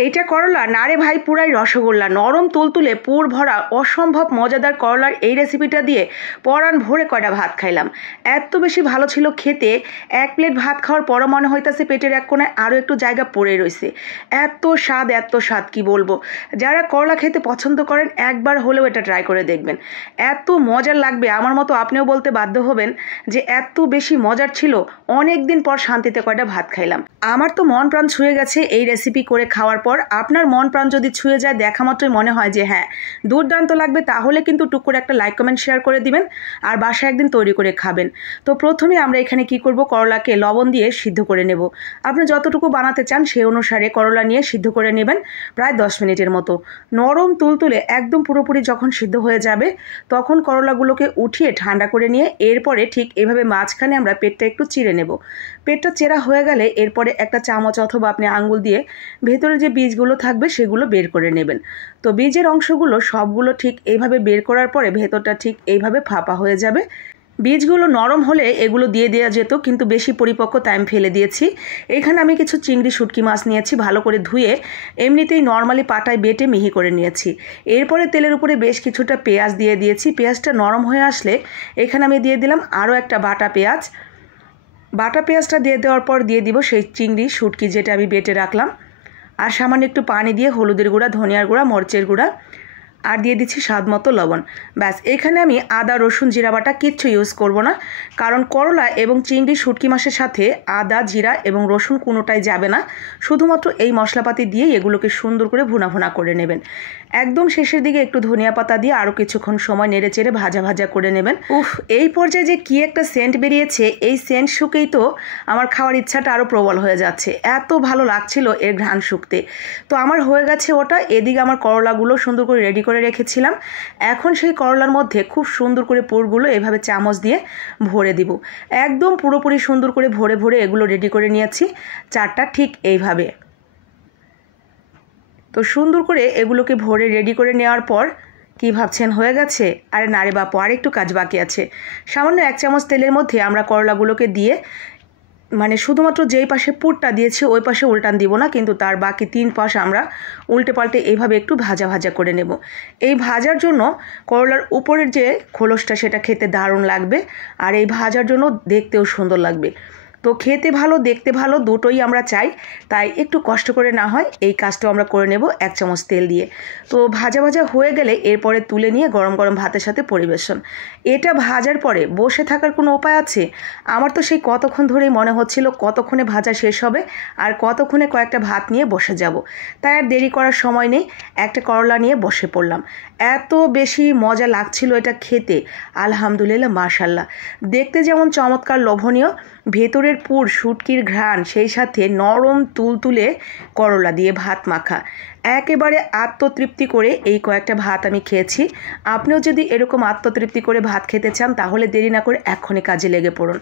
এইটা করলা না রে ভাই, পুরাই রসগোল্লা, নরম তুলতুলে পুর ভরা অসম্ভব মজাদার করলার এই রেসিপিটা দিয়ে পরাণ ভরে কয়টা ভাত খাইলাম। এত বেশি ভালো ছিল খেতে, এক প্লেট ভাত খাওয়ার পরও মনে হইতাছে পেটের এক কোণায় আরও একটু জায়গা পড়ে রয়েছে। এত স্বাদ কি বলবো। যারা করলা খেতে পছন্দ করেন একবার হলেও এটা ট্রাই করে দেখবেন, এত মজার লাগবে। আমার মতো আপনিও বলতে বাধ্য হবেন যে এত বেশি মজার ছিল। অনেক দিন পর শান্তিতে কয়টা ভাত খাইলাম। আমার তো মন প্রাণ ছুঁয়ে গেছে এই রেসিপি করে খাওয়ার পর। আপনার মন প্রাণ যদি ছুঁয়ে যায়, দেখা মাত্রই মনে হয় যে হ্যাঁ দুর্দান্ত লাগবে, তাহলে কিন্তু টুক করে একটা লাইক কমেন্ট শেয়ার করে দিবেন আর বাসায় একদিন তৈরি করে খাবেন। তো প্রথমে আমরা এখানে কি করব, করলাকে লবণ দিয়ে সিদ্ধ করে নেব। আপনি যতটুকু বানাতে চান সেই অনুসারে করলা নিয়ে সিদ্ধ করে নেবেন প্রায় 10 মিনিটের মতো। নরম তুলতুলে একদম পুরোপুরি যখন সিদ্ধ হয়ে যাবে তখন করলাগুলোকে উঠিয়ে ঠান্ডা করে নিয়ে এরপরে ঠিক এভাবে মাঝখানে আমরা পেটটা একটু চিড়ে নেব। পেটটা চেরা হয়ে গেলে এরপরে একটা চামচ অথবা আপনি আঙ্গুল দিয়ে ভেতরে যে বীজগুলো থাকবে সেগুলো বের করে নেবেন। তো বীজের অংশগুলো সবগুলো ঠিক এইভাবে বের করার পরে ভেতরটা ঠিক এইভাবে ফাঁপা হয়ে যাবে। বীজগুলো নরম হলে এগুলো দিয়ে দেওয়া যেত, কিন্তু বেশি পরিপক্ক তাই আমি ফেলে দিয়েছি। এখানে আমি কিছু চিংড়ি শুটকি মাছ নিয়েছি, ভালো করে ধুয়ে এমনিতেই নর্মালি পাটায় বেটে মিহি করে নিয়েছি। এরপরে তেলের উপরে বেশ কিছুটা পেঁয়াজ দিয়ে দিয়েছি। পেঁয়াজটা নরম হয়ে আসলে এখানে আমি দিয়ে দিলাম আরও একটা বাটা পেঁয়াজ। বাটা পেঁয়াজটা দিয়ে দেওয়ার পর দিয়ে দিব সেই চিংড়ি শুটকি যেটা আমি বেটে রাখলাম, আর সামান্য একটু পানি দিয়ে হলুদের গুঁড়া, ধনিয়ার গুঁড়া, মরিচের গুঁড়া আর দিয়ে দিচ্ছি স্বাদ মতো লবণ। ব্যাস, এখানে আমি আদা রসুন জিরা বাটা কিচ্ছু ইউজ করব না, কারণ করলা এবং চিংড়ি শুটকি মাছের সাথে আদা জিরা এবং রসুন কোনোটাই যাবে না। শুধুমাত্র এই মশলাপাতি দিয়ে এগুলোকে সুন্দর করে ভুনা ভুনা করে নেবেন। একদম শেষের দিকে একটু ধনিয়া পাতা দিয়ে আরও কিছুক্ষণ সময় নেড়ে চেড়ে ভাজা ভাজা করে নেবেন। এই পর্যায়ে যে কি একটা সেন্ট বেরিয়েছে, এই সেন্ট শুকেই তো আমার খাওয়ার ইচ্ছাটা আরও প্রবল হয়ে যাচ্ছে। এত ভালো লাগছিল এর ঘ্রাণ শুকতে। তো আমার হয়ে গেছে ওটা। এদিকে আমার করলাগুলো সুন্দর করে রেডি করে রেখেছিলাম। এখন সেই করলার মধ্যে খুব সুন্দর করে পুরগুলো এভাবে চামচ দিয়ে ভরে দিব। একদম পুরোপুরি সুন্দর করে ভরে ভরে এগুলো রেডি করে নিয়েছি, চারটা ঠিক এইভাবে। তো সুন্দর করে এগুলোকে ভরে রেডি করে নেওয়ার পর কি ভাবছেন হয়ে গেছে? আরে না রে বাপু, আর একটু কাজ বাকি আছে। সামান্য 1 চামচ তেলের মধ্যে আমরা করলাগুলোকে দিয়ে, মানে শুধুমাত্র যেই পাশে পুরটা দিয়েছি ওই পাশে উল্টান দিব না, কিন্তু তার বাকি 3 পাশ আমরা উল্টে পাল্টে এইভাবে একটু ভাজা ভাজা করে নেব। এই ভাজার জন্য করলার উপরের যে খোলসটা সেটা খেতে দারুণ লাগবে, আর এই ভাজার জন্য দেখতেও সুন্দর লাগবে। তো খেতে ভালো দেখতে ভালো দুটোই আমরা চাই, তাই একটু কষ্ট করে না হয় এই কাজটাও আমরা করে নেব 1 চামচ তেল দিয়ে। তো ভাজা ভাজা হয়ে গেলে এরপরে তুলে নিয়ে গরম গরম ভাতের সাথে পরিবেশন। এটা ভাজার পরে বসে থাকার কোনো উপায় আছে? আমার তো সেই কতক্ষণ ধরেই মনে হচ্ছিল কতক্ষণে ভাজা শেষ হবে আর কতক্ষণে কয়েকটা ভাত নিয়ে বসে যাব। তাই আর দেরি করার সময় নেই, একটা করলা নিয়ে বসে পড়লাম। এত বেশি মজা লাগছিল এটা খেতে, আলহামদুলিল্লাহ মাশাল্লাহ। দেখতে যেমন চমৎকার লোভনীয়, ভেতরের পুর শুটকির ঘ্রাণ, সেই সাথে নরম তুলতুলে করলা দিয়ে ভাত মাখা। একেবারে আত্মতৃপ্তি করে এই কয়েকটা ভাত আমি খেয়েছি। আপনিও যদি এরকম আত্মতৃপ্তি করে ভাত খেতে চান তাহলে দেরি না করে এক্ষুনি কাজে লেগে পড়ুন।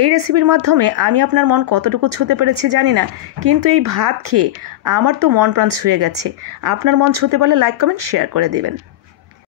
এই রেসিপির মাধ্যমে আমি আপনার মন কতটুকু ছুঁতে পেরেছি জানি না, কিন্তু এই ভাত খেয়ে আমার তো মন প্রাণ ছুঁয়ে গেছে। আপনার মন ছুঁতে পারলে লাইক কমেন্ট শেয়ার করে দেবেন।